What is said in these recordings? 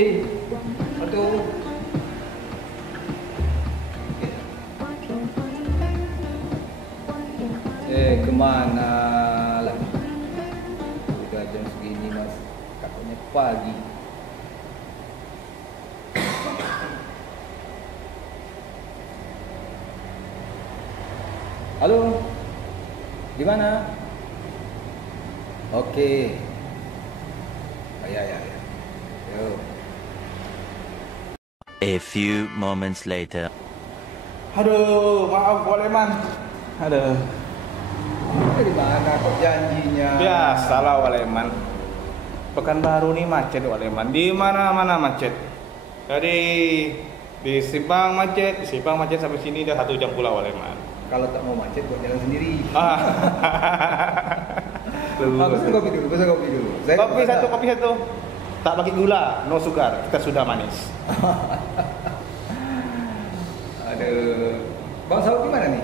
kopi atau kemana lah? Udah jam segini mas, katanya pagi. Halo, di mana? Oke. Ya. Yo. A few moments later. Aduh, maaf Waleman. Aduh. Di mana kok janjinya? Biasalah Waleman. Pekanbaru nih macet Waleman. Di mana-mana macet. Jadi di Simpang macet, sampai sini udah 1 jam pula Waleman. Kalau tak mau macet buat jalan sendiri. Pesan kopi dulu. Kopi satu. Tak pakai gula, no sugar. Kita sudah manis. Aduh. Bang Saud di mana nih?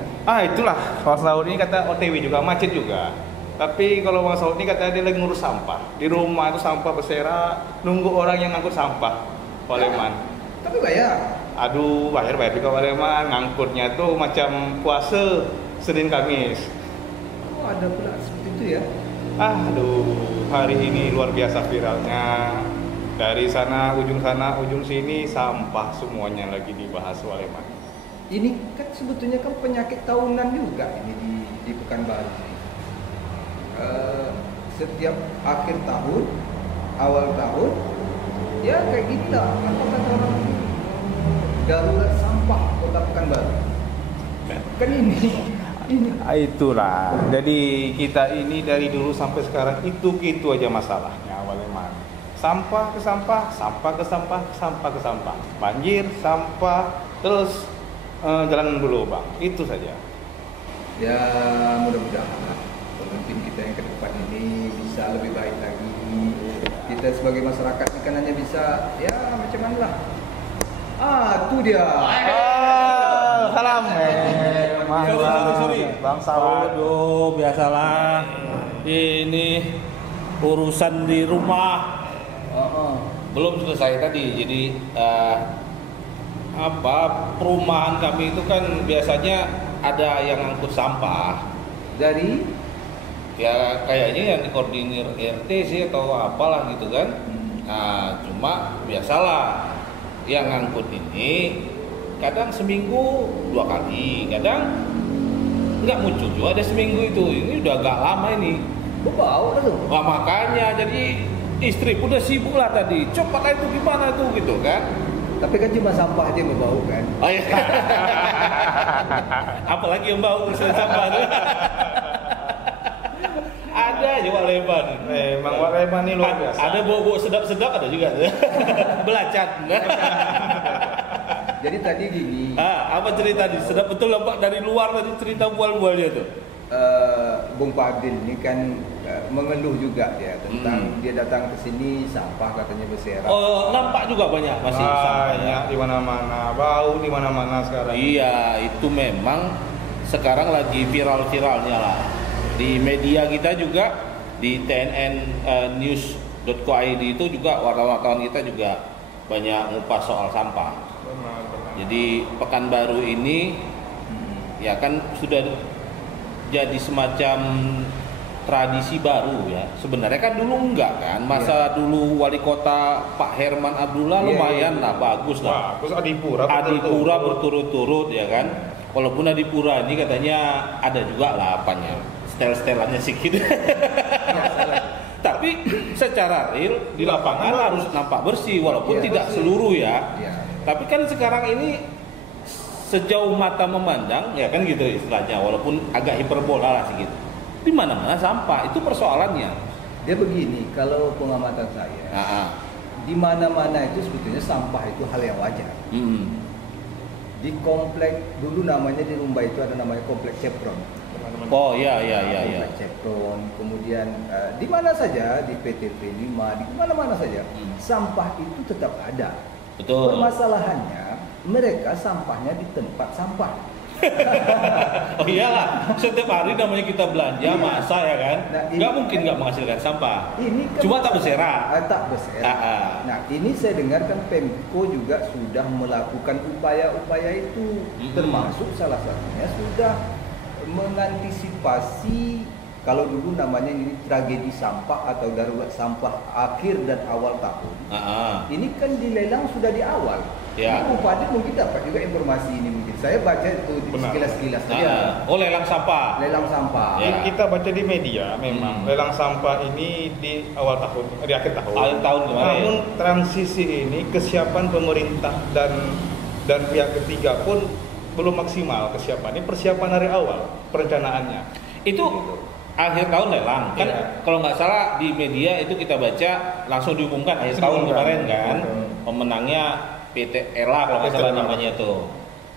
Itulah. Bang Saud ini kata OTW juga, macet juga. Tapi kalau Bang Saud ini kata dia lagi ngurus sampah. Di rumah itu sampah berserak, nunggu orang yang ngangkut sampah. Waleman. Tapi bayar. Aduh, bayar juga Waleman. Ngangkutnya tuh macam puasa Senin Kamis. Oh, ada pula seperti itu ya? Aduh, hari ini luar biasa viralnya. Dari ujung sana, ujung sini sampah semuanya lagi dibahas Waleman. Ini kan sebetulnya kan penyakit tahunan juga ini di Pekanbaru ini. Setiap akhir tahun, awal tahun, ya kayak gini lah. Apa kata orang darurat sampah Kota Pekanbaru. Kan ini. Itulah. Jadi kita ini dari dulu sampai sekarang itu aja masalahnya Waleman. Sampah ke sampah, sampah ke sampah, sampah ke sampah. Banjir, sampah, terus jalan berlubang. Itu saja. Ya mudah-mudahan pemimpin kita yang ke depan ini bisa lebih baik lagi. Kita sebagai masyarakat ini kan hanya bisa ya macam mana lah. Itu dia. Salam. Sorry. Bang Saud. Aduh, biasalah. Ini urusan di rumah belum selesai tadi. Jadi perumahan kami itu kan biasanya ada yang ngangkut sampah. Dari Ya kayaknya yang dikoordinir RT sih atau apalah gitu kan. Nah, cuma biasalah yang ngangkut ini kadang seminggu 2 kali, kadang nggak muncul juga ada seminggu itu. Ini udah agak lama ini. bau dah tu. Nah, makanya jadi istri pun udah sibuk lah tadi. Coba itu gimana tuh gitu kan. Tapi kan cuma sampah aja yang berbau kan. Oh iya. Apalagi yang bau urusan sampah tuh. Ada aja Waleman. Memang Waleman ini luar biasa. Ada bau-bau sedap-sedap ada juga. Belacat. Jadi tadi gini. Apa cerita nih? Sedap betul lah Pak, dari luar tadi cerita bual-bualnya tuh. Bung Fadil ini kan mengeluh juga dia tentang dia datang ke sini sampah katanya berserak. Oh, nampak juga banyak masih banyak di mana-mana, bau di mana-mana sekarang. Iya, itu memang sekarang lagi viral-viralnya lah. Di media kita juga di tnnnews.co.id itu juga wartawan-wartawan kita juga banyak ngupas soal sampah. Benar. Jadi Pekanbaru ini ya kan sudah jadi semacam tradisi baru ya. Sebenarnya kan dulu enggak kan. Masa dulu wali kota Pak Herman Abdullah lumayan lah, bagus lah. Bagus Adipura berturut-turut ya kan. Walaupun Adipura ini katanya ada juga lah apanya. Setel-setelannya sedikit. Tapi secara real di lapangan harus nampak bersih walaupun tidak seluruh ya. Tapi kan sekarang ini sejauh mata memandang ya kan gitu istilahnya, walaupun agak hiperbola lah sedikit. Di mana-mana sampah itu persoalannya. Dia begini, kalau pengamatan saya, di mana-mana itu sebetulnya sampah itu hal yang wajar. Di komplek dulu namanya di Rumbai itu ada namanya komplek Chevron. Oh iya. Komplek Chevron, kemudian di mana saja di PTP 5, di mana-mana saja sampah itu tetap ada. Betul. Permasalahannya mereka sampahnya di tempat sampah. Oh iyalah, setiap hari namanya kita belanja, masa ya kan? Nah, Nggak mungkin nggak menghasilkan sampah. Ini kan Cuma tak berserak. Tak berserak. Nah, ini saya dengarkan Pemko juga sudah melakukan upaya-upaya itu, termasuk salah satunya sudah mengantisipasi. Kalau dulu namanya ini tragedi sampah atau darurat sampah akhir dan awal tahun. Ini kan dilelang sudah di awal. Ya. Bupati mungkin dapat juga informasi ini mungkin. Saya baca itu sekilas-sekilas saja. Oh, lelang sampah. Lelang sampah. Ya. Kita baca di media memang lelang sampah ini di awal tahun, di akhir tahun. Akhir tahun kemarin. Namun transisi ini kesiapan pemerintah dan pihak ketiga pun belum maksimal kesiapan. Ini persiapan dari awal perencanaannya. Itu akhir tahun lelang kan, kalau nggak salah di media itu kita baca langsung diumumkan akhir tahun kemarin kan. Pemenangnya PT Ela kalau nggak salah namanya itu.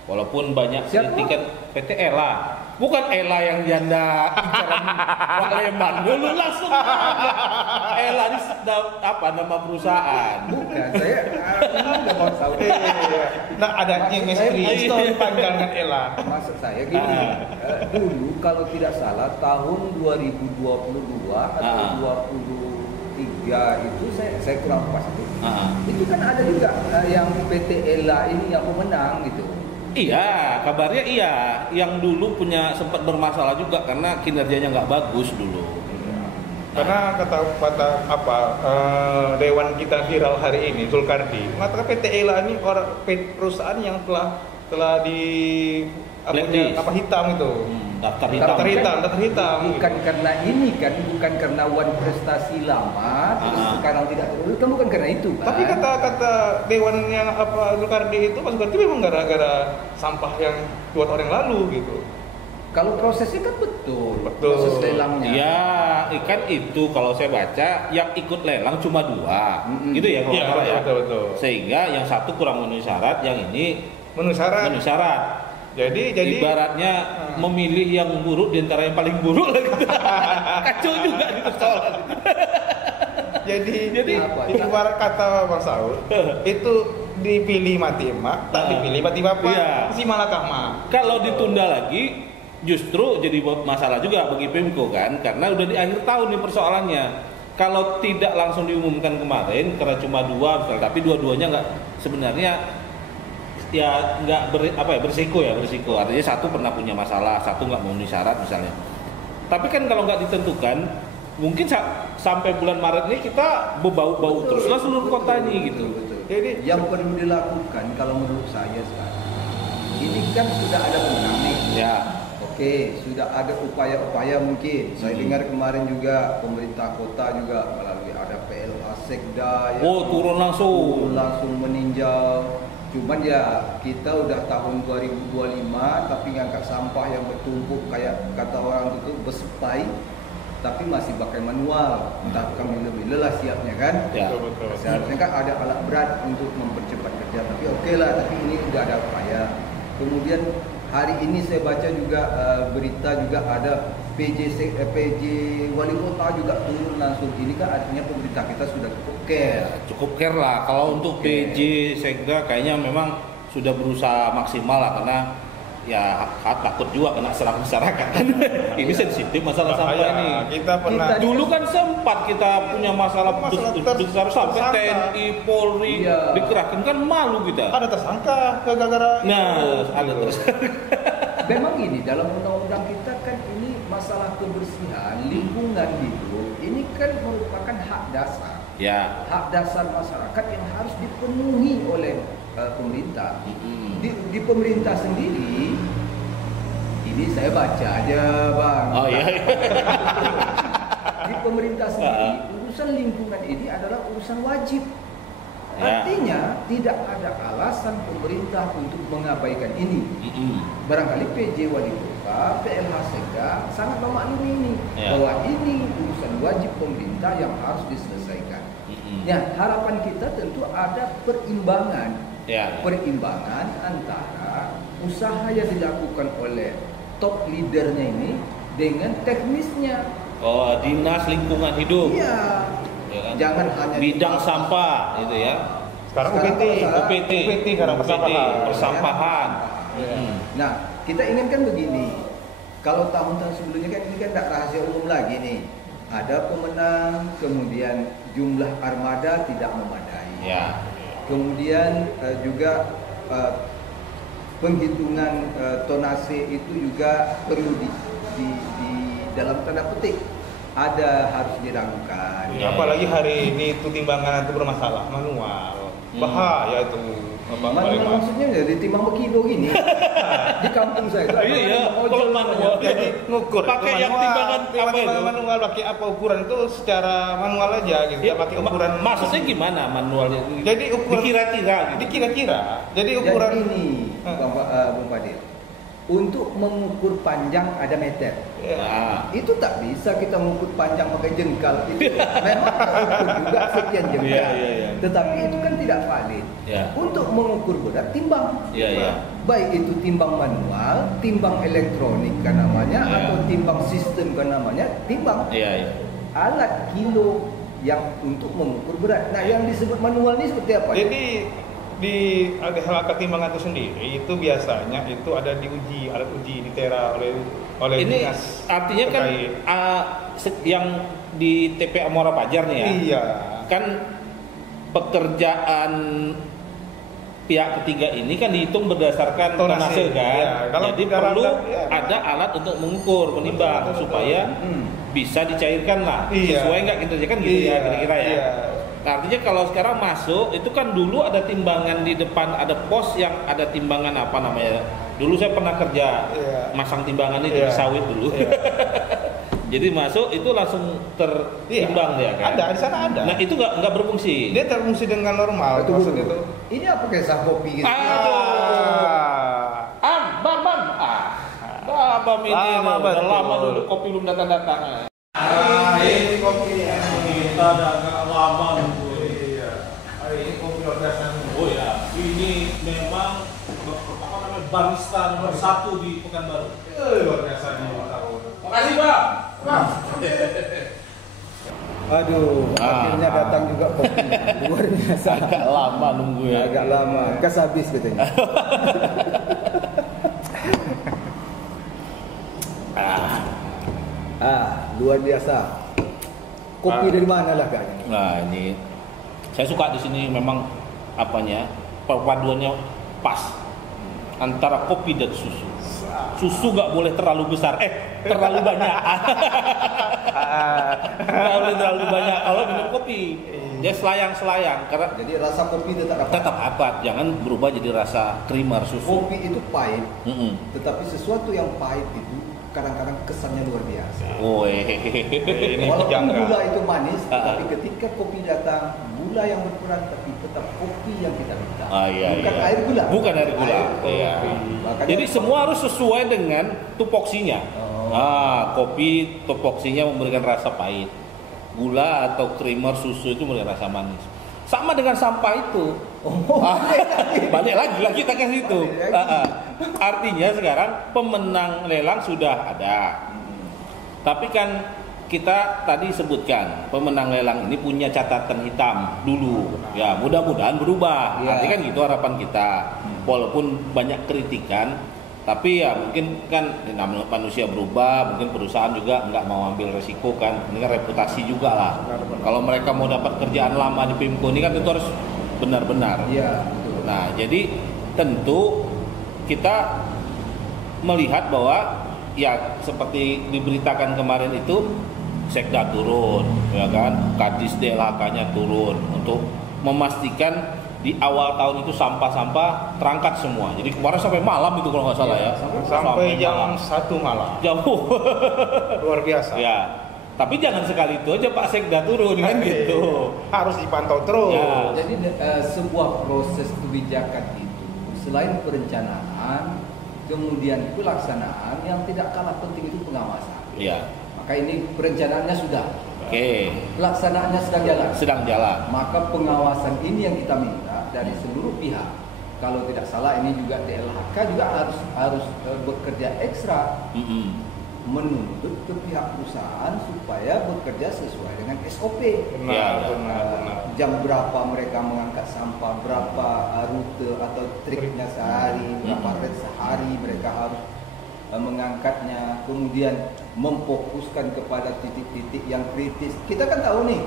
Walaupun banyak kritikan PT Ela, bukan Ela yang janda incaran Wak Leman dulu langsung Ela ini apa nama perusahaan? Bukan, saya nggak mau tahu. Nah, ada chemistry story panjang dengan Ela. Maksud saya gini, dulu kalau tidak salah tahun 2022 atau 23 itu saya kurang pas itu. Itu kan ada juga yang PT Ela ini yang pemenang gitu. Iya, kabarnya iya. Yang dulu punya sempat bermasalah juga karena kinerjanya nggak bagus dulu. Karena kata dewan kita viral hari ini, Zulkardi mengatakan PT Ela ini perusahaan yang telah di apa hitam itu. Daftar hitam. Bukan karena ini kan, bukan karena wan prestasi lama terus sekarang tidak terus, kan bukan karena itu kan. Tapi kata dewan yang Zulkardi itu Mas Zulkardi memang gara-gara sampah yang 2 tahun yang lalu gitu. Kalau prosesnya kan betul. Proses lelangnya. Ya, kan itu kalau saya baca yang ikut lelang cuma 2. Gitu ya kalau salah ya. Betul. Sehingga yang satu kurang memenuhi syarat, yang ini memenuhi syarat. Jadi ibaratnya memilih yang buruk di antara yang paling buruk lah gitu. Kacau juga di persoalan. Jadi ibarat kata Bang Saul, itu dipilih mati emak, tak dipilih mati bapak. Iya. Si malakah mah. Kalau ditunda lagi justru jadi masalah juga bagi Pemko kan, karena udah di akhir tahun nih persoalannya. Kalau tidak langsung diumumkan kemarin karena cuma 2 misalnya, tapi dua-duanya nggak sebenarnya ya nggak berisiko. Artinya satu pernah punya masalah, satu nggak memenuhi syarat misalnya. Tapi kan kalau nggak ditentukan, mungkin sampai bulan Maret ini kita bau-bau teruslah seluruh kota ini gitu. Betul. Jadi yang perlu dilakukan kalau menurut saya sekarang, ini kan sudah ada pemenang nih. Ya. Oke, sudah ada upaya-upaya mungkin. Saya dengar kemarin juga pemerintah kota juga melalui ada PLH Sekda ya. Turun langsung meninjau. Cuman ya kita udah tahun 2025 tapi ngangkat sampah yang bertumpuk kayak kata orang itu bersepai, tapi masih pakai manual. Entah kami lebih lelah siapnya kan. Ya. Betul. Seharusnya kan ada alat berat untuk mempercepat kerja, tapi oke lah, tapi ini sudah ada upaya. Kemudian hari ini saya baca juga berita juga ada PJ Wali Kota juga turun langsung. Ini kan artinya pemerintah kita sudah cukup care lah. Kalau untuk PJ Sekda kayaknya memang sudah berusaha maksimal lah, karena ya takut juga kena serang masyarakat kan. Ini sensitif masalah sampah ini. Kita dulu kan sempat kita punya masalah besar sampai TNI, Polri dikerahkan, kan malu kita. Ada tersangka gara-gara ada tersangka. Memang ini dalam undang-undang kita kan ini masalah kebersihan lingkungan hidup ini kan merupakan hak dasar. Ya. Hak dasar masyarakat yang harus dipenuhi oleh pemerintah. Di pemerintah sendiri, ini saya baca aja Bang. Oh iya. Di pemerintah sendiri, urusan lingkungan ini adalah urusan wajib. Artinya tidak ada alasan pemerintah untuk mengabaikan ini. Barangkali PJ Wali Kota, PLH Sekda sangat memaklumi ini, bahwa ini urusan wajib pemerintah yang harus diselesaikan. Ya, harapan kita tentu ada perimbangan. Perimbangan antara usaha yang dilakukan oleh top leadernya ini dengan teknisnya. Dinas lingkungan hidup. Iya. Ya kan? Jangan hanya bidang sampah itu ya. Sekarang UPT sekarang persampahan. Nah, kita inginkan begini. Kalau tahun-tahun sebelumnya kan ini kan tidak rahasia umum lagi nih. Ada pemenang, kemudian jumlah armada tidak memadai. Ya. Kemudian juga penghitungan tonase itu juga perlu di dalam tanda petik ada harus diragukan. Ya. Apalagi hari ini itu timbangan itu bermasalah manual. Bahaya itu. Manual maksudnya ya ditimbang berkilo gini. Di kampung saya itu. Iya, kalau manual. Jadi ngukur Pakai itu yang timbangan apa itu? manual pakai apa ukuran itu secara manual aja gitu. Ya, Pakai ukuran. maksudnya gimana manualnya? Jadi ukuran dikira-kira gitu. Dikira-kira. Jadi Jadi ukuran ini, Bung Fadil, untuk mengukur panjang ada meter. Nah, Itu tak bisa kita mengukur panjang pakai jengkal itu. Memang terukur juga sekian jengkal. Iya. Tetapi itu kan tidak valid. Ya. Untuk mengukur berat timbang. Iya. Baik itu timbang manual, timbang elektronik kan namanya, Ya. atau timbang sistem kan namanya, timbang. Iya. Alat kilo yang untuk mengukur berat. Nah, yang disebut manual ini seperti apa? Jadi di alat timbangan itu sendiri itu biasanya itu ada diuji alat uji ditera oleh Ini dinas artinya kan terkait. yang di TPA Muara Pajar nih ya. Iya. Kan pekerjaan pihak ketiga ini kan dihitung berdasarkan Tonase, tonase kan. iya. Kalau Jadi dalam- perlu iya. ada alat untuk mengukur, menimbang Betul. supaya bisa dicairkan lah. Iya. Sesuai nggak kinerja kan gitu ya kira-kira ya. Iya. Nah, artinya kalau sekarang masuk itu kan dulu ada timbangan di depan, ada pos yang ada timbangan apa namanya. Dulu saya pernah kerja Iya. masang timbangan itu di Iya. sawit dulu. Iya. Jadi masuk itu langsung tertimbang dia kan. Ada di sana ada. Nah, itu nggak berfungsi. Dia terfungsi dengan normal. Itu Maksud dulu. itu. Ini apa kisah kopi gitu? Bam. Bam ini Lama udah betul. lama dulu kopi belum datang-datang. Ini kopinya. Kita agak lama nunggu. Iya. Ini kopi ordesan. Oh ya, ini memang apa namanya barista nomor 1 di Pekanbaru. Luar biasa nih tahun. Makasih Bang. Aduh, akhirnya datang juga kopi. Luar biasa. Agak lama nunggu ya. Agak lama, kas habis katanya. Luar biasa. Kopi dari mana lah kak? Nah, ini saya suka di sini memang apanya perpaduannya pas antara kopi dan susu. Susu nggak boleh terlalu besar, terlalu banyak. Nggak boleh terlalu banyak. Kalau minum kopi, dia selayang-selayang. Karena Jadi rasa kopi tetap dapat. tetap dapat, jangan berubah jadi rasa creamer susu. Kopi itu pahit, Mm-mm. tetapi sesuatu yang pahit itu kadang-kadang kesannya luar biasa. Oh, Ini Walaupun jangka. gula itu manis, Ah, tapi ketika kopi datang, gula yang berperan, tapi tetap kopi yang kita minta. Iya, Bukan iya. air gula. Bukan air gula. Iya. Makanya Jadi semua harus sesuai dengan tupoksinya. Kopi tupoksinya memberikan rasa pahit. Gula atau creamer susu itu memberikan rasa manis. Sama dengan sampah itu. Balik lagi kita ke situ. Balik lagi. Artinya sekarang pemenang lelang sudah ada. Tapi kan kita tadi sebutkan pemenang lelang ini punya catatan hitam dulu. Ya, mudah-mudahan berubah. Ya. Nanti kan gitu harapan kita. Walaupun banyak kritikan, tapi ya mungkin kan namanya manusia berubah, mungkin perusahaan juga nggak mau ambil resiko kan. Ini kan reputasi juga lah. Kalau mereka mau dapat kerjaan lama di Pimco ini kan tentu harus benar-benar. Iya, betul. Nah, jadi tentu kita melihat bahwa ya seperti diberitakan kemarin itu Sekda turun, ya kan, Kadis DLHK-nya turun untuk memastikan di awal tahun itu sampah-sampah terangkat semua. Jadi kemarin sampai malam itu kalau nggak salah ya. Sampai jam malam. 1 malam. Jauh. Luar biasa. Ya. Tapi jangan sekali itu aja Pak Sekda turun kan gitu. Harus dipantau terus. Ya. Jadi sebuah proses kebijakan itu selain perencanaan, kemudian pelaksanaan, yang tidak kalah penting itu pengawasan. Iya. Maka ini perencanaannya sudah, Oke. pelaksanaannya sedang jalan. Sedang jalan. Maka pengawasan ini yang kita minta dari seluruh pihak. Kalau tidak salah ini juga DLHK juga harus bekerja ekstra. Mm-mm. menuntut ke pihak perusahaan supaya bekerja sesuai dengan SOP. Benar. Jam berapa mereka mengangkat sampah, berapa rute atau triknya sehari, berapa red sehari mereka harus mengangkatnya, kemudian memfokuskan kepada titik-titik yang kritis. Kita kan tahu nih,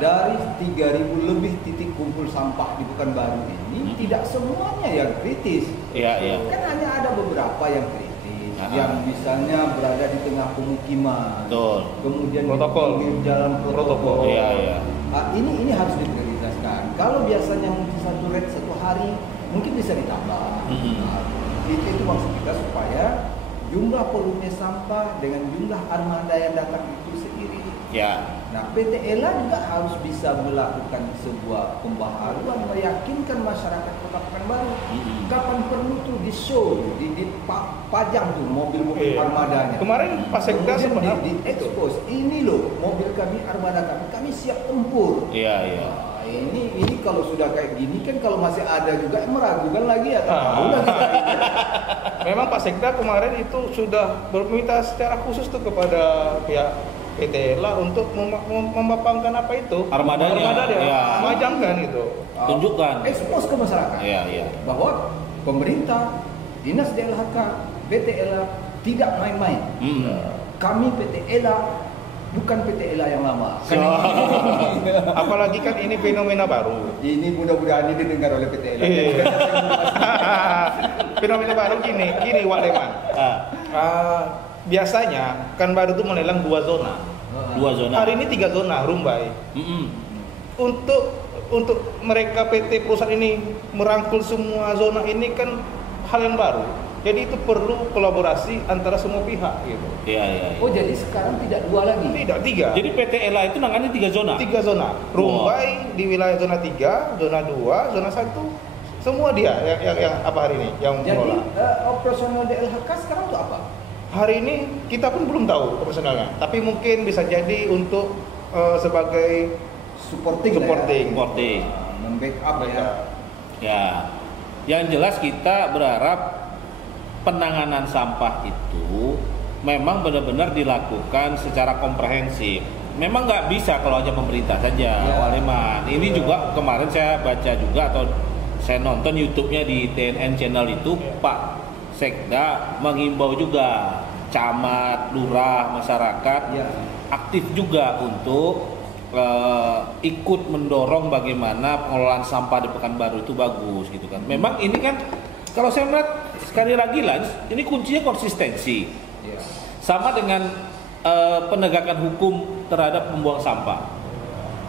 dari 3.000 lebih titik kumpul sampah di Pekanbaru ini tidak semuanya yang kritis. Kan hanya ada beberapa yang kritis. Yang misalnya berada di tengah pemukiman, kemudian protokol, di jalan protokol. Ini harus diprioritaskan. Kalau biasanya mungkin satu red satu hari, mungkin bisa ditambah. Itu maksud kita supaya jumlah volume sampah dengan jumlah armada yang datang itu seiring. Nah, PT ELA juga harus bisa melakukan sebuah pembaharuan, meyakinkan masyarakat Kota Pekanbaru. Kapan perlu tuh di show, dipajang tuh mobil-mobil armadanya. Kemarin Pak Sekda sempat di expose, ini loh mobil kami, armada kami siap tempur. Ini kalau sudah kayak gini kan, kalau masih ada juga yang meragukan lagi ya. Memang Pak Sekda kemarin itu sudah meminta secara khusus tuh kepada pihak PT ELA untuk memapangkan apa itu armada dia, majangkan itu, tunjukkan, expose ke masyarakat bahwa pemerintah, dinas DLHK, PT ELA tidak main-main. Kami PT ELA bukan PT ELA yang lama. Apalagi kan ini fenomena baru. Ini mudah-mudahan ini didengar oleh PT ELA. Fenomena baru gini Wak Leman. Biasanya kan baru itu melelang 2 zona. Hari ini 3 zona Rumbai. Untuk mereka PT perusahaan ini merangkul semua zona ini kan hal yang baru. Jadi itu perlu kolaborasi antara semua pihak gitu. Oh, jadi sekarang tidak 2 lagi? Tidak, 3. Jadi PT ELA itu nangani 3 zona. 3 zona. Rumbai di wilayah zona 3, zona 2, zona 1. Semua dia yang apa hari ini yang mengelola. Jadi operasional DLHK sekarang itu apa? Hari ini kita pun belum tahu operasionalnya, tapi mungkin bisa jadi untuk sebagai supporting. Membackup Yang jelas kita berharap penanganan sampah itu memang benar-benar dilakukan secara komprehensif. Memang nggak bisa kalau aja pemerintah saja, Waleman. Ini juga kemarin saya baca juga atau saya nonton YouTube-nya di TNN Channel itu, Pak Sekda menghimbau juga camat, lurah, masyarakat aktif juga untuk ikut mendorong bagaimana pengelolaan sampah di Pekanbaru itu bagus gitu kan. Memang ini kan kalau saya melihat sekali lagi ini kuncinya konsistensi. Sama dengan penegakan hukum terhadap pembuang sampah.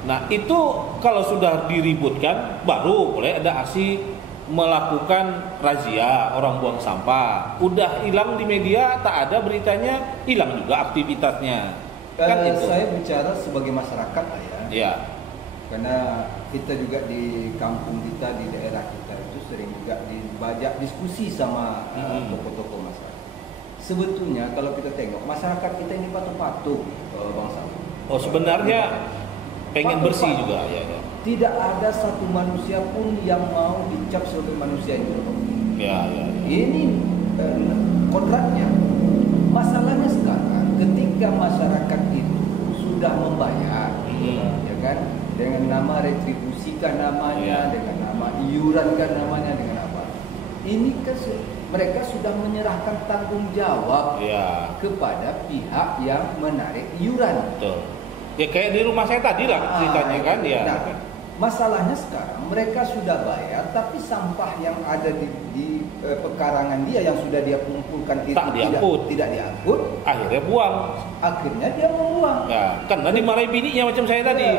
Nah, itu kalau sudah diributkan baru boleh ada aksi melakukan razia orang buang sampah. Udah hilang di media, tak ada beritanya, hilang juga aktivitasnya. Kan itu. Saya bicara sebagai masyarakat lah ya. Karena kita juga di kampung kita, di daerah kita itu sering juga dibajak diskusi sama tokoh-tokoh masyarakat. Sebetulnya kalau kita tengok masyarakat kita ini patuh-patuh bangsa. Oh, sebenarnya pengen bersih juga ya. Tidak ada satu manusia pun yang mau dicap sebagai manusia yang buruk. Ini kodratnya. Masalahnya sekarang ketika masyarakat itu sudah membayar, ya kan, dengan nama retribusikan namanya, dengan nama iuran kan namanya, dengan apa? Ini kan mereka sudah menyerahkan tanggung jawab kepada pihak yang menarik iuran. Betul. Ya kayak di rumah saya tadi lah ceritanya kan ya. Masalahnya sekarang mereka sudah bayar, tapi sampah yang ada di pekarangan dia yang sudah dia kumpulkan itu tidak diangkut. Akhirnya buang. Akhirnya dia membuang. Ya, kan nanti marahin bininya macam saya tadi.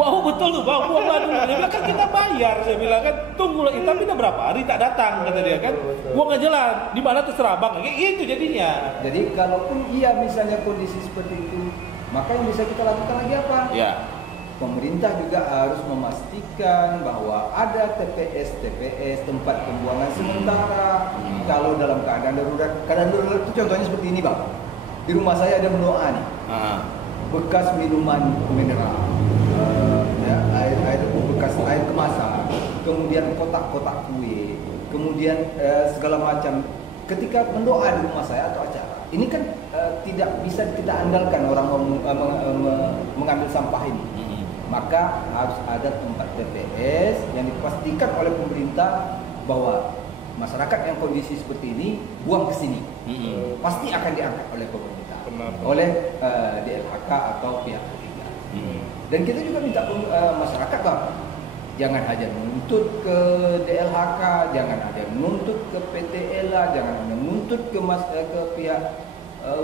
Bau betul tuh, bau buang dulu. Dia bilang kan kita bayar, saya bilang kan tunggu lagi, tapi udah berapa hari tak datang kata dia kan. Buang aja lah, di mana terserah bang. Kayak gitu jadinya. Jadi kalaupun misalnya kondisi seperti itu, maka yang bisa kita lakukan lagi apa? Pemerintah juga harus memastikan bahwa ada TPS tempat pembuangan sementara. Kalau dalam keadaan darurat itu contohnya seperti ini bang. Di rumah saya ada mendoa nih, bekas minuman mineral, air bekas air kemasan, kemudian kotak-kotak kue, kemudian segala macam ketika mendoa di rumah saya atau acara, ini kan tidak bisa kita andalkan orang mengambil sampah ini. Maka harus ada tempat TPS yang dipastikan oleh pemerintah bahwa masyarakat yang kondisi seperti ini buang ke sini. Pasti akan diangkat oleh pemerintah, oleh DLHK atau pihak ketiga. Dan kita juga minta masyarakat, Bang, jangan hanya menuntut ke DLHK, jangan hanya menuntut ke PT ELA, jangan hanya menuntut ke pihak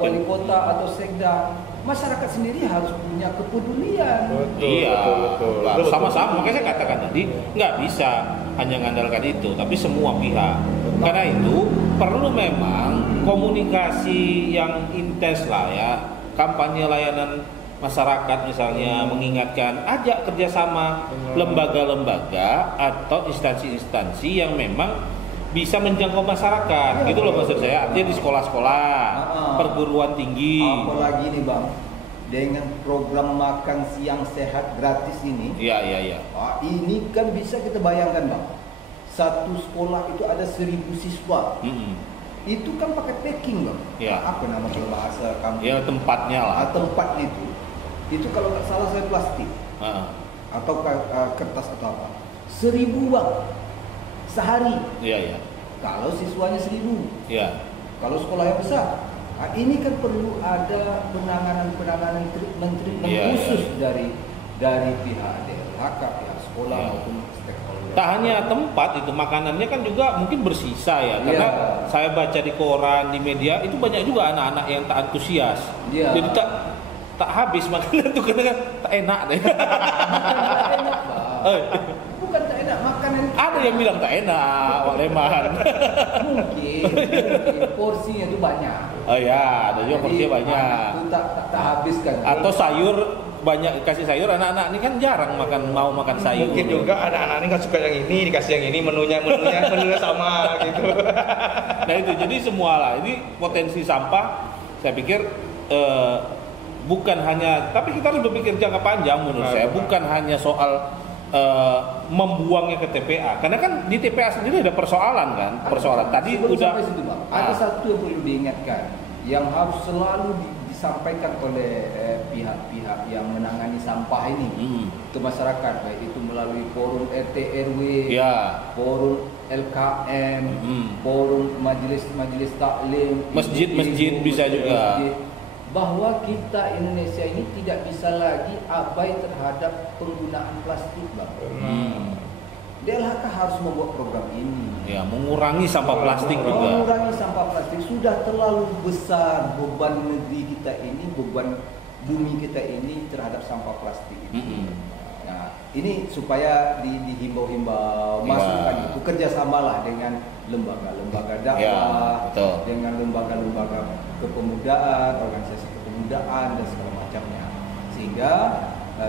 wali kota atau sekda. Masyarakat sendiri harus punya kepedulian. Betul. Sama-sama. Makanya saya katakan tadi nggak bisa hanya mengandalkan itu, tapi semua pihak. Karena itu perlu memang komunikasi yang intens lah ya, kampanye layanan masyarakat misalnya, mengingatkan, ajak kerjasama lembaga-lembaga atau instansi-instansi yang memang bisa menjangkau masyarakat, gitu loh maksud saya. Artinya di sekolah-sekolah, perguruan tinggi. Apalagi nih Bang, dengan program makan siang sehat gratis ini. Iya. Ini kan bisa kita bayangkan Bang, satu sekolah itu ada 1.000 siswa. Itu kan pakai packing Bang. Ya. Apa nama kalau bahasa kamu? Ya tempatnya lah. Tempatnya itu kalau nggak salah saya plastik atau kertas atau apa. 1.000 Bang sehari. Iya. Kalau siswanya 1.000. Iya. Kalau sekolah yang besar, ini kan perlu ada penanganan treatment khusus dari pihak DLHK, pihak sekolah maupun stakeholder. Tak hanya tempat itu, makanannya kan juga mungkin bersisa ya. Karena saya baca di koran, di media itu banyak juga anak-anak yang tak antusias. Jadi tak habis makanan itu karena tak enak deh. Tak enak, Bang. Bukan tak enak, makanan ada yang bilang tak enak, Wak Leman. mungkin porsinya itu banyak. Oh ya, ada juga porsinya banyak. Itu tak habiskan. Atau sayur banyak, kasih sayur, anak-anak ini kan jarang mau makan sayur. Mungkin juga anak-anak ini nggak suka yang ini, dikasih yang ini, menunya sama gitu. Nah itu, jadi semua lah. Ini potensi sampah, saya pikir bukan hanya, tapi kita harus berpikir jangka panjang menurut saya. Bukan hanya soal membuangnya ke TPA, karena kan di TPA sendiri ada persoalan kan. Persoalan tadi udah situ, Bang. Ada satu yang perlu diingatkan, yang harus selalu disampaikan oleh pihak-pihak yang menangani sampah ini ke masyarakat, baik itu melalui forum RT RW, forum LKM, forum majelis taklim, masjid bisa juga. Bahwa kita Indonesia ini tidak bisa lagi abai terhadap penggunaan plastik, Bang. DLHK harus membuat program ini. Ya, mengurangi sampah plastik juga. Mengurangi sampah plastik sudah terlalu besar beban negeri kita ini, beban bumi kita ini terhadap sampah plastik ini. Nah, ini supaya dihimbau-himbau, masukkan itu, kerjasamalah dengan lembaga-lembaga dakwah, dengan lembaga-lembaga kepemudaan, organisasi kepemudaan dan segala macamnya, sehingga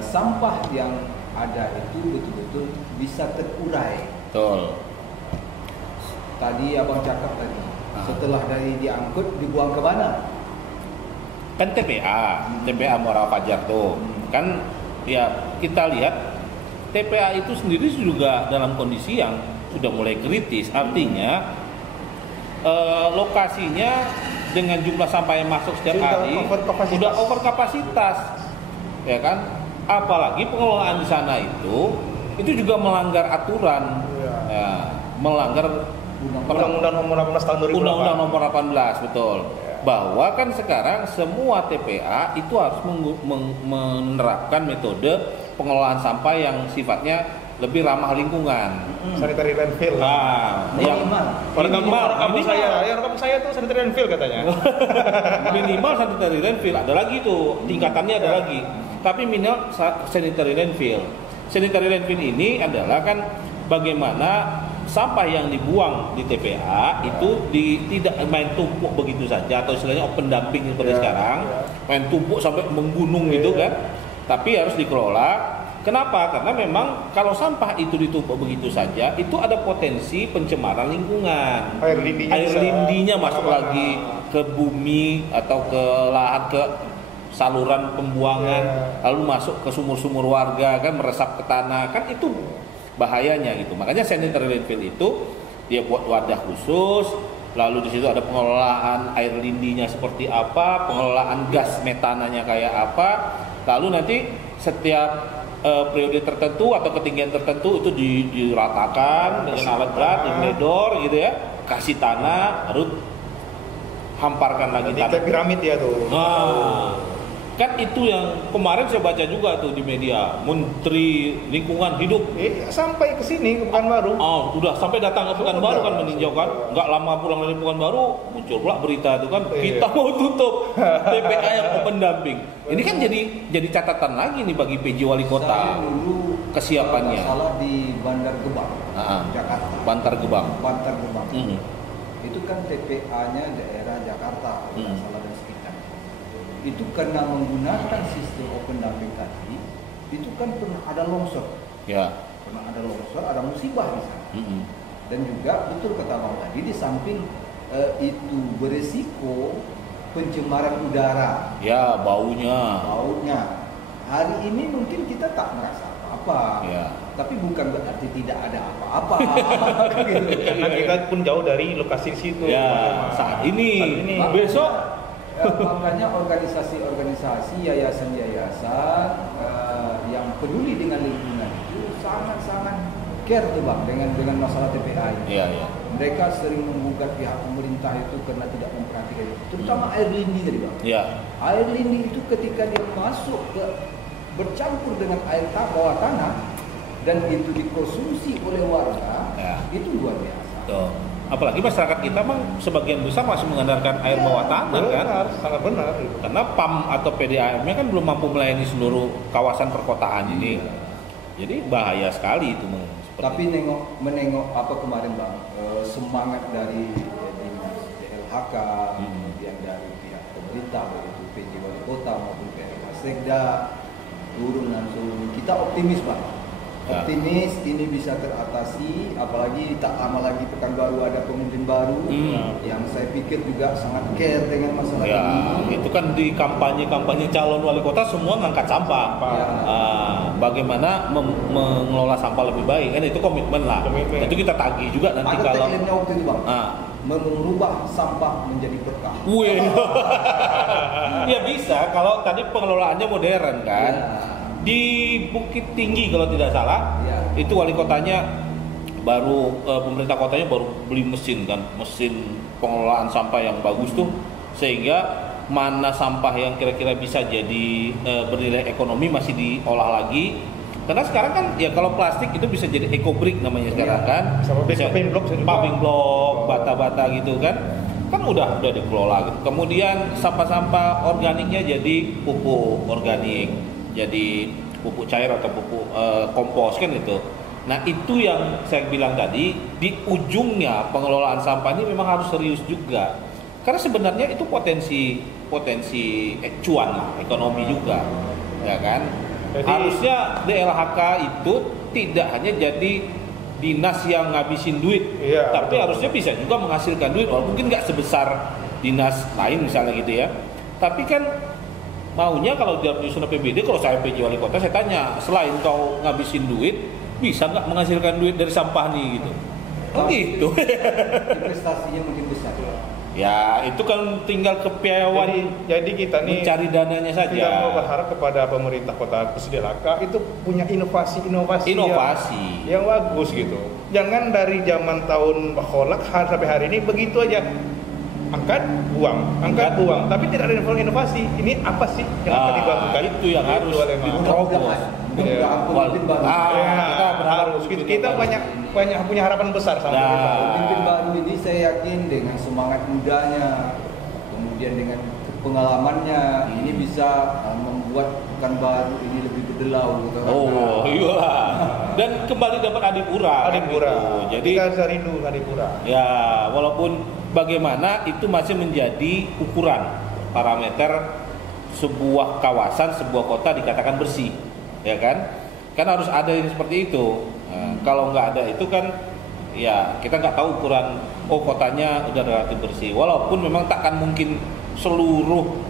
sampah yang ada itu betul-betul bisa terurai. Betul. Tadi abang cakap tadi, setelah dari diangkut dibuang ke mana? Kan TPA Muara Fajar tuh. Kan ya kita lihat TPA itu sendiri juga dalam kondisi yang sudah mulai kritis. Artinya lokasinya dengan jumlah sampah yang masuk setiap hari sudah over kapasitas, ya kan? Apalagi pengelolaan di sana itu juga melanggar aturan, melanggar Undang-Undang Nomor 18 Tahun 2008. Undang-Undang Nomor 18 betul. Bahwa kan sekarang semua TPA itu harus menerapkan metode pengelolaan sampah yang sifatnya lebih ramah lingkungan. Sanitary landfill. Minimal. Kampus saya tuh sanitary landfill katanya. Minimal sanitary landfill, ada lagi tuh tingkatannya, ada lagi. Tapi minimal sanitary landfill. Sanitary landfill ini adalah kan bagaimana sampah yang dibuang di TPA itu tidak main tumpuk begitu saja, atau istilahnya open dumping seperti sekarang, main tumpuk sampai menggunung gitu kan. Tapi harus dikelola. Kenapa? Karena memang kalau sampah itu ditumpuk begitu saja, itu ada potensi pencemaran lingkungan. Air lindinya masuk lagi ke bumi atau ke lahan, ke saluran pembuangan, lalu masuk ke sumur-sumur warga kan, meresap ke tanah, kan itu bahayanya gitu. Makanya sanitary landfill itu dia buat wadah khusus, lalu di situ ada pengelolaan air lindinya seperti apa, pengelolaan gas metananya kayak apa, lalu nanti setiap periode tertentu atau ketinggian tertentu itu diratakan dengan alat berat, digledor gitu ya, kasih tanah, baru hamparkan lagi Jadi tanah. kayak piramid ya tuh. Nah, kan itu yang kemarin saya baca juga tuh di media, Menteri Lingkungan Hidup. Sampai ke sini ke Pekanbaru. Oh, udah sampai datang ke Pekanbaru kan meninjau kan. Nggak lama pulang dari Pekanbaru muncul pula berita itu kan, kita mau tutup TPA yang open dumping. Ini kan jadi catatan lagi nih bagi PJ Wali Saya Kota dulu kesiapannya. salah di Bandar Gebang, Jakarta. Bantar Gebang. Bantar Gebang. Mhm. Itu kan TPA-nya daerah Jakarta, kalau nggak Hmm. salah dan sekitar. Itu karena menggunakan sistem open dumping tadi, itu kan pernah ada longsor, Ya. ada musibah di sana. Mhm. Dan juga betul kata Bang tadi, di samping itu beresiko pencemaran udara, Ya, baunya. baunya. Hari ini mungkin kita tak merasa apa-apa, Ya. tapi bukan berarti tidak ada apa-apa. Gitu. Karena kita pun jauh dari lokasi situ. Ya, saat ini. Saat Besok Makanya organisasi-organisasi, yayasan-yayasan yang peduli dengan lingkungan itu sangat-sangat care tuh Bang dengan masalah TPA ini. Iya, iya. Mereka sering menggugat pihak pemerintah itu karena tidak memperhatikan itu, terutama air lindi tadi Bang. Iya. Air lindi itu ketika dia masuk ke bercampur dengan air bawah tanah dan itu dikonsumsi oleh warga, Ya. itu luar biasa. Tuh. Apalagi masyarakat kita mah sebagian besar masih mengandalkan air bawah tanah kan. Benar, sangat benar. Karena PAM atau PDAM-nya kan belum mampu melayani seluruh kawasan perkotaan ini. Jadi bahaya sekali itu seperti Tapi itu. menengok apa kemarin Bang, semangat dari dinas DLHK, kemudian dari pihak pemerintah, baik itu PJ Wali Kota maupun PLK Sekda, turun langsung. Kita optimis Bang. Ya. Optimis ini bisa teratasi, apalagi tak lama lagi Pekanbaru ada pemimpin baru yang saya pikir juga sangat care dengan masalah Ya, ini. itu kan di kampanye calon wali kota semua ngangkat sampah. Ya. Bagaimana mengelola sampah lebih baik kan itu komitmen lah. Komitmen. Itu kita tagih juga nanti Ada kalau tagline-nya waktu itu Bang, Ah. merubah sampah menjadi berkah. Wih. Ya bisa kalau tadi pengelolaannya modern kan. Ya. Di Bukit Tinggi kalau tidak salah, Ya. itu wali kotanya baru pemerintah kotanya baru beli mesin kan, mesin pengelolaan sampah yang bagus tuh, sehingga mana sampah yang kira-kira bisa jadi bernilai ekonomi masih diolah lagi. Karena sekarang kan ya kalau plastik itu bisa jadi eco-brick namanya sekarang kan, Sama paving block juga. paving block, bata-bata gitu kan udah dikelola gitu. Kemudian sampah-sampah organiknya jadi pupuk organik, jadi pupuk cair atau pupuk kompos kan itu. Nah itu yang saya bilang tadi, di ujungnya pengelolaan sampah ini memang harus serius juga, karena sebenarnya itu potensi cuan lah, ekonomi juga, ya kan. Jadi- Harusnya DLHK itu tidak hanya jadi dinas yang ngabisin duit, Iya, tapi betul. harusnya bisa juga menghasilkan duit, walaupun mungkin nggak sebesar dinas lain misalnya gitu ya. Tapi kan maunya kalau dia menyusun APBD, kalau saya PJ Wali Kota saya tanya, selain kau ngabisin duit, bisa nggak menghasilkan duit dari sampah nih gitu? Oh gitu. Investasinya mungkin besar. Ya itu kan tinggal kepiawaian Jadi kita nih mencari dananya saja. kita mau berharap kepada pemerintah kota Kusidilaka itu punya inovasi yang bagus gitu. Jangan dari zaman tahun Bakolak sampai hari ini begitu aja. Angkat buang, tapi tidak ada inovasi. Ini apa sih yang akan dilakukan? Itu yang harus Memang. diterobos. Mudah-mudahan pemimpin baru. Ya, kita berharap harus. Kita banyak punya harapan besar sama Nah. pemerintah. Pemimpin baru ini saya yakin dengan semangat mudanya, kemudian dengan pengalamannya, ini bisa membuat Pekanbaru ini lebih berdelau gitu. Oh iya. Dan kembali dapat adipura. Adipura. Gitu. Jadi kita rindu Adipura. ya walaupun bagaimana itu masih menjadi ukuran parameter sebuah kawasan, sebuah kota dikatakan bersih, ya kan? Kan harus ada yang seperti itu. Nah, kalau nggak ada itu kan, ya kita nggak tahu ukuran. Oh kotanya udah relatif bersih. Walaupun memang takkan mungkin seluruh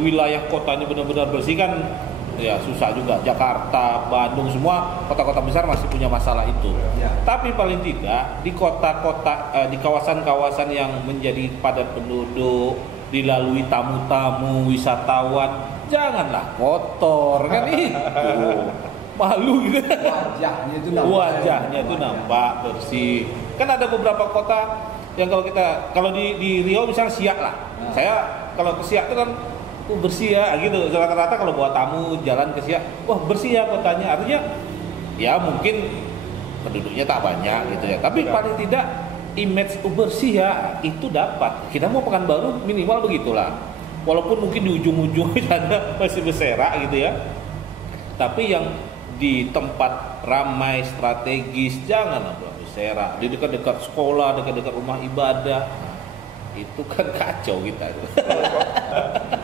wilayah kotanya benar-benar bersih kan. ya susah juga. Jakarta, Bandung, semua kota-kota besar masih punya masalah itu. Ya. Tapi paling tidak di kota-kota, di kawasan-kawasan yang menjadi padat penduduk, dilalui tamu-tamu, wisatawan, janganlah kotor kan itu. Malu gitu. Wajahnya itu nampak bersih. Kan ada beberapa kota yang kalau di Riau misalnya Siak lah. Saya kalau ke Siak itu kan bersih ya gitu. Rata-rata kalau bawa tamu jalan ke Siak, wah bersih ya kotanya. Artinya ya mungkin penduduknya tak banyak gitu ya. Tapi paling tidak image bersih ya itu dapat. Kita mau Pekanbaru minimal begitulah. Walaupun mungkin di ujung-ujung ada masih berserak gitu ya. Tapi yang di tempat ramai strategis janganlah berserak. Di dekat-dekat sekolah, dekat-dekat rumah ibadah itu kan kacau kita itu.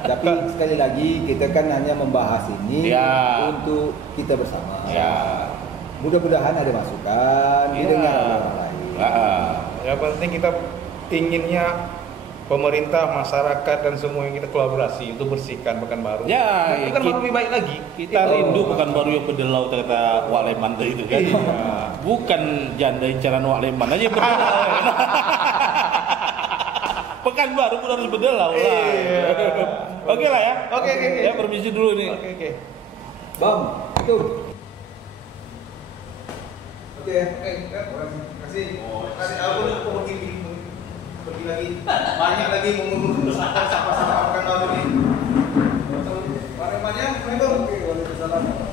Tapi sekali lagi kita kan hanya membahas ini Ya. untuk kita bersama. Ya. Mudah-mudahan ada masukan, Ya. didengar oleh orang lain. Yang penting kita inginnya pemerintah, masyarakat dan semua yang kita kolaborasi untuk bersihkan Pekanbaru. Ya, Nah, Pekanbaru lebih baik lagi. Kita rindu Pekanbaru yang berdelau kata Wak Leman itu kan. Bukan janda incaran Wak Leman aja berdelau. Pekanbaru pun harus berdelau lah. Oke lah ya. Oke. Ya permisi dulu nih. Oke. Bang, itu. Oke. Kasih. Aku pergi lagi. Banyak lagi mengurus sampah Pekanbaru ini. Barang banyak, Assalamualaikum. Waalaikumsalam.